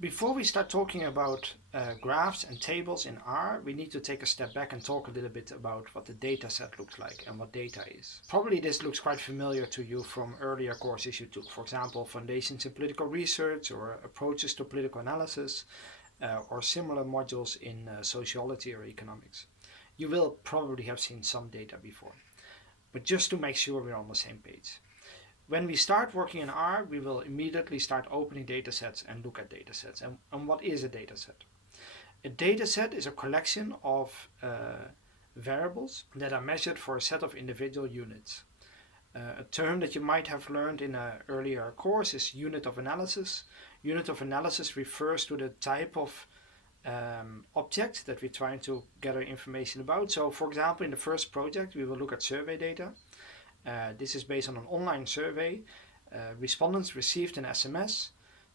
Before we start talking about graphs and tables in R, we need to take a step back and talk a little bit about what the data set looks like and what data is. Probably this looks quite familiar to you from earlier courses you took, for example, Foundations in Political Research or Approaches to Political Analysis, or similar modules in sociology or economics. You will probably have seen some data before, but just to make sure we're on the same page. When we start working in R, we will immediately start opening datasets and look at datasets. And what is a dataset? A dataset is a collection of variables that are measured for a set of individual units. A term that you might have learned in an earlier course is unit of analysis. Unit of analysis refers to the type of object that we're trying to gather information about. So, for example, in the first project, we will look at survey data. This is based on an online survey. Respondents received an SMS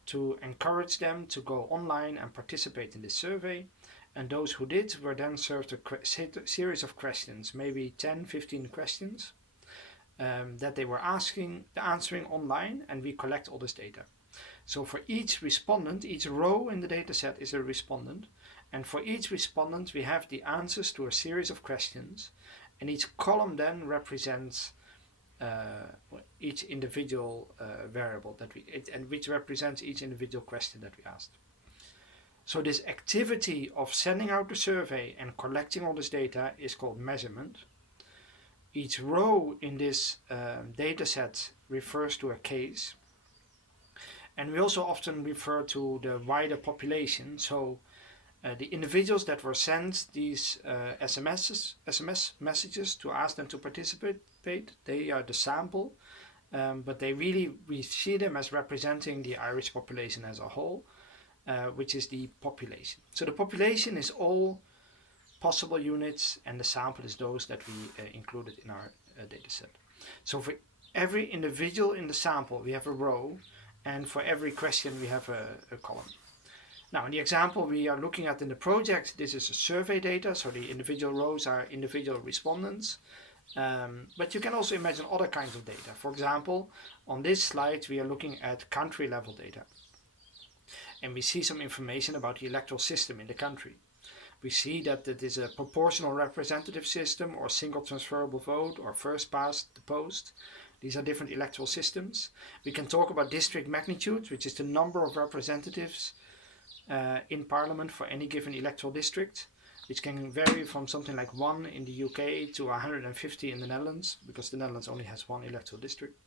to encourage them to go online and participate in this survey. And those who did were then served a series of questions, maybe 10, 15 questions, that they were answering online, and we collect all this data. So for each respondent, each row in the dataset is a respondent, and for each respondent we have the answers to a series of questions, and each column then represents each individual variable and which represents each individual question that we asked. So this activity of sending out the survey and collecting all this data is called measurement. Each row in this data set refers to a case, and we also often refer to the wider population. So the individuals that were sent these SMS messages to ask them to participate, they are the sample, but we see them as representing the Irish population as a whole, which is the population. So the population is all possible units, and the sample is those that we included in our data set. So for every individual in the sample we have a row, and for every question we have a column. Now in the example we are looking at in the project, this is a survey data, so the individual rows are individual respondents. But you can also imagine other kinds of data. For example, on this slide we are looking at country level data. And we see some information about the electoral system in the country. We see that it is a proportional representative system, or single transferable vote, or first past the post. These are different electoral systems. We can talk about district magnitude, which is the number of representatives in Parliament for any given electoral district, which can vary from something like 1 in the UK to 150 in the Netherlands, because the Netherlands only has one electoral district.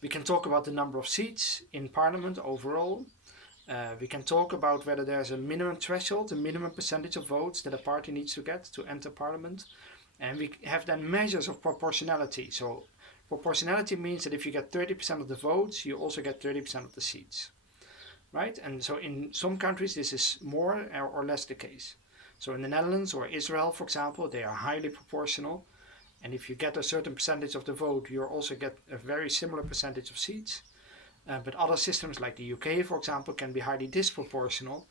We can talk about the number of seats in Parliament overall. We can talk about whether there's a minimum threshold, a minimum percentage of votes that a party needs to get to enter Parliament. And we have then measures of proportionality. So proportionality means that if you get 30% of the votes, you also get 30% of the seats. Right? And so in some countries this is more or less the case. So in the Netherlands or Israel, for example, they are highly proportional. And if you get a certain percentage of the vote, you also get a very similar percentage of seats. But other systems like the UK, for example, can be highly disproportional,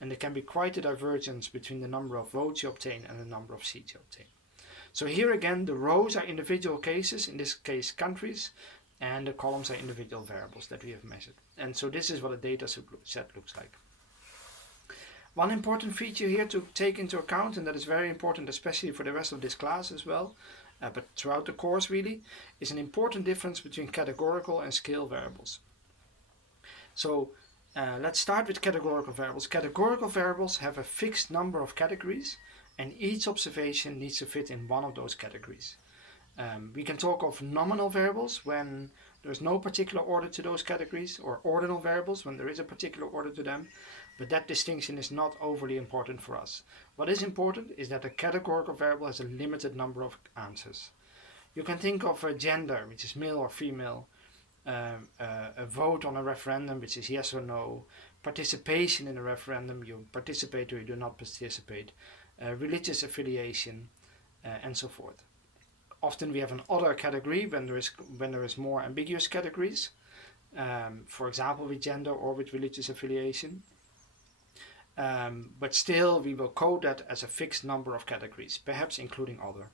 and there can be quite a divergence between the number of votes you obtain and the number of seats you obtain. So here again, the rows are individual cases, in this case countries, and the columns are individual variables that we have measured. And so this is what a data set looks like. One important feature here to take into account, and that is very important especially for the rest of this class as well, but throughout the course really, is an important difference between categorical and scale variables. So let's start with categorical variables. Categorical variables have a fixed number of categories, and each observation needs to fit in one of those categories. We can talk of nominal variables when there's no particular order to those categories, or ordinal variables when there is a particular order to them, but that distinction is not overly important for us. What is important is that a categorical variable has a limited number of answers. You can think of a gender, which is male or female, a vote on a referendum, which is yes or no, participation in a referendum, you participate or you do not participate, religious affiliation, and so forth. Often we have an other category when there is more ambiguous categories, for example with gender or with religious affiliation. But still we will code that as a fixed number of categories, perhaps including other.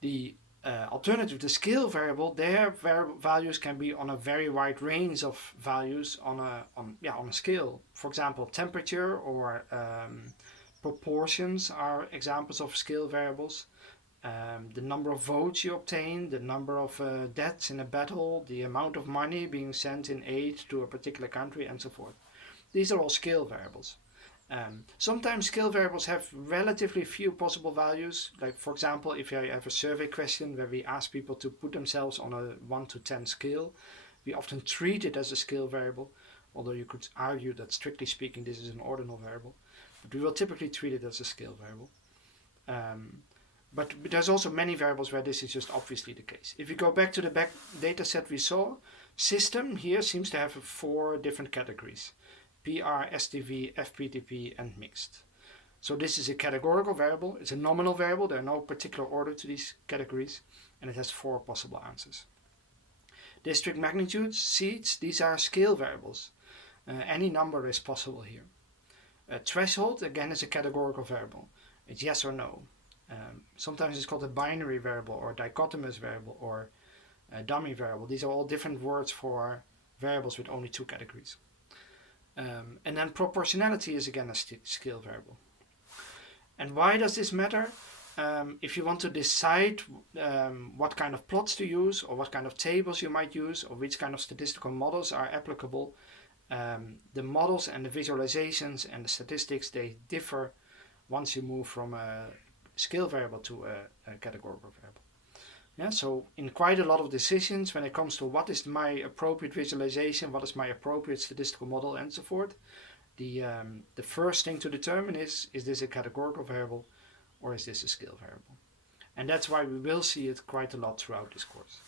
The Alternative, the scale variable, their values can be on a very wide range of values on a scale. For example, temperature or proportions are examples of scale variables. The number of votes you obtain, the number of deaths in a battle, the amount of money being sent in aid to a particular country, and so forth. These are all scale variables. Sometimes scale variables have relatively few possible values. Like, for example, if you have a survey question where we ask people to put themselves on a 1 to 10 scale, we often treat it as a scale variable, although you could argue that strictly speaking this is an ordinal variable. But we will typically treat it as a scale variable. But there's also many variables where this is just obviously the case. If you go back to the back data set we saw, system here seems to have 4 different categories: PR, STV, FPTP, and mixed. So this is a categorical variable. It's a nominal variable. There are no particular order to these categories, and it has 4 possible answers. District magnitudes, seats, these are scale variables. Any number is possible here. Threshold, again, is a categorical variable. It's yes or no. Sometimes it's called a binary variable or dichotomous variable or a dummy variable. These are all different words for variables with only 2 categories. And then proportionality is again a scale variable. And why does this matter? If you want to decide what kind of plots to use or what kind of tables you might use or which kind of statistical models are applicable, the models and the visualizations and the statistics, they differ once you move from a scale variable to a categorical variable. Yeah, so in quite a lot of decisions when it comes to what is my appropriate visualization, what is my appropriate statistical model, and so forth, the first thing to determine is this a categorical variable or is this a scale variable? And that's why we will see it quite a lot throughout this course.